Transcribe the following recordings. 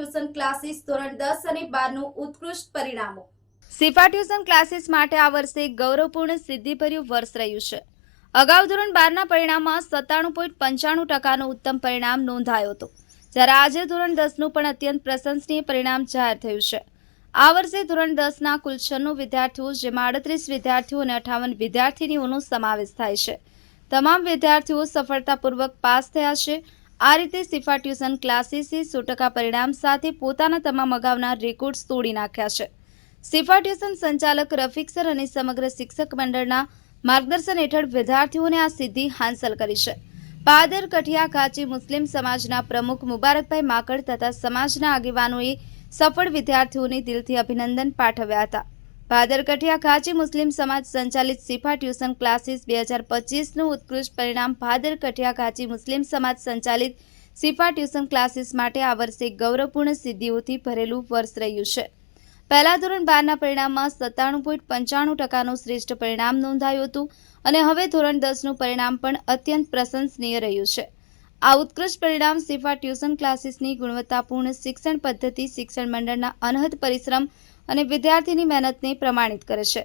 Tuition classes ધોરણ દસ અને બારનું ઉત્કૃષ્ટ પરિણામો. સિફા ટ્યુશન ક્લાસીસ માટે આ વર્ષે ગૌરવપૂર્ણ સિદ્ધિભર્યું વર્ષ રહ્યું છે. અગાઉ ધોરણ બારના પરિણામમાં સત્તાણું પોઈન્ટ પંચાણું ટકાનું ઉત્તમ પરિણામ નોંધાયું હતું. જ્યારે આજે ધોરણ દસનું પણ અત્યંત પ્રશંસનીય પરિણામ જાહેર થયું છે. આ વર્ષે ધોરણ દસના કુલ છન્નું વિદ્યાર્થીઓ, જેમાં અડત્રીસ વિદ્યાર્થીઓ અને અઠાવન વિદ્યાર્થીનીઓનો સમાવેશ થાય છે. તમામ વિદ્યાર્થીઓ સફળતાપૂર્વક પાસ થયા છે આ રીતે સિફા ટ્યુશન ક્લાસીસે સો પરિણામ સાથે પોતાના તમામ અગાઉના રેકોર્ડ્સ તોડી નાખ્યા છે. સિફા ટ્યુશન સંચાલક રફીક સર અને સમગ્ર શિક્ષક મંડળના માર્ગદર્શન હેઠળ વિદ્યાર્થીઓને આ સિદ્ધિ હાંસલ કરી છે. પાદર, કઠિયા, કાચી મુસ્લિમ સમાજના પ્રમુખ મુબારકભાઈ માકડ તથા સમાજના આગેવાનોએ સફળ વિદ્યાર્થીઓને દિલથી અભિનંદન પાઠવ્યા હતા. પાદર કઠિયા કાચી મુસ્લિમ સમાજ સંચાલિત સિફા ટ્યુશન ક્લાસીસ બે હજાર પચીસનું ઉત્કૃષ્ટ પરિણામ ભાદરકઠિયા કઠિયા મુસ્લિમ સમાજ સંચાલિત સિફા ટ્યુશન ક્લાસીસ માટે આ વર્ષે ગૌરવપૂર્ણ સિદ્ધિઓથી ભરેલું વર્ષ રહ્યું છે. પહેલા ધોરણ બારના પરિણામમાં સત્તાણું પોઈન્ટ પંચાણું ટકાનું શ્રેષ્ઠ પરિણામ નોંધાયું હતું અને હવે ધોરણ દસનું પરિણામ પણ અત્યંત પ્રશંસનીય રહ્યું છે. આ ઉત્કૃષ્ટ પરિણામ સિફા ટ્યુશન ક્લાસીસની ગુણવત્તાપૂર્ણ શિક્ષણ પદ્ધતિ શિક્ષણ મંડળના અનહદ પરિશ્રમ અને વિદ્યાર્થીની મહેનતને પ્રમાણિત કરે છે.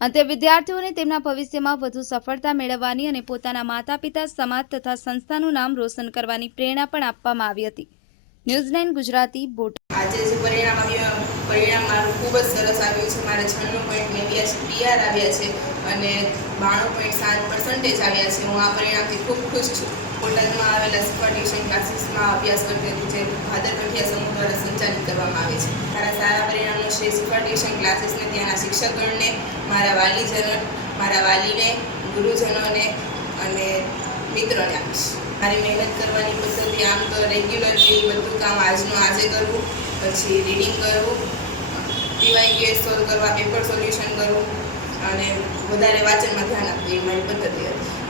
અંતે વિદ્યાર્થીઓને તેમના ભવિષ્યમાં વધુ સફળતા મેળવવાની અને પોતાના માતા પિતા સમાજ તથા સંસ્થાનું નામ રોશન કરવાની પ્રેરણા પણ આપવામાં આવી હતી. ન્યૂઝલેન્ડ ગુજરાતી બોટ આજે જે પરિણામ આવ્યું પરિણામ મારું ખૂબ જ સરસ આવ્યું છે. મારે છન્નું પોઈન્ટ છે પીઆર આવ્યા છે અને બાણું પોઈન્ટ સાત પર્સન્ટેજ આવ્યા છે. હું આ પરિણામથી ખૂબ ખુશ છું. બોટાદમાં આવેલા સિફા ટ્યુશન ક્લાસીસમાં અભ્યાસ કરતી હતી, જે ભાદર કઠિયા સમૂહ દ્વારા સંચાલિત કરવામાં આવે છે. મારા સારા પરિણામો શ્રી સિફા ટ્યુશન ક્લાસીસને ત્યાંના શિક્ષકગણને, મારા વાલીજનો, મારા વાલીને, ગુરુજનોને અને મિત્રોને આપીશ. મારી મહેનત કરવાની પદ્ધતિ આમ તો રેગ્યુલરલી કામ આજનું આજે કરવું, પછી રીડિંગ કરવું, પીવાય સોલ્વ કરવા પેપર સોલ્યુશન કરવું, અને વધારે વાંચનમાં ધ્યાન આપવું, એ મારી પદ્ધતિ હતી.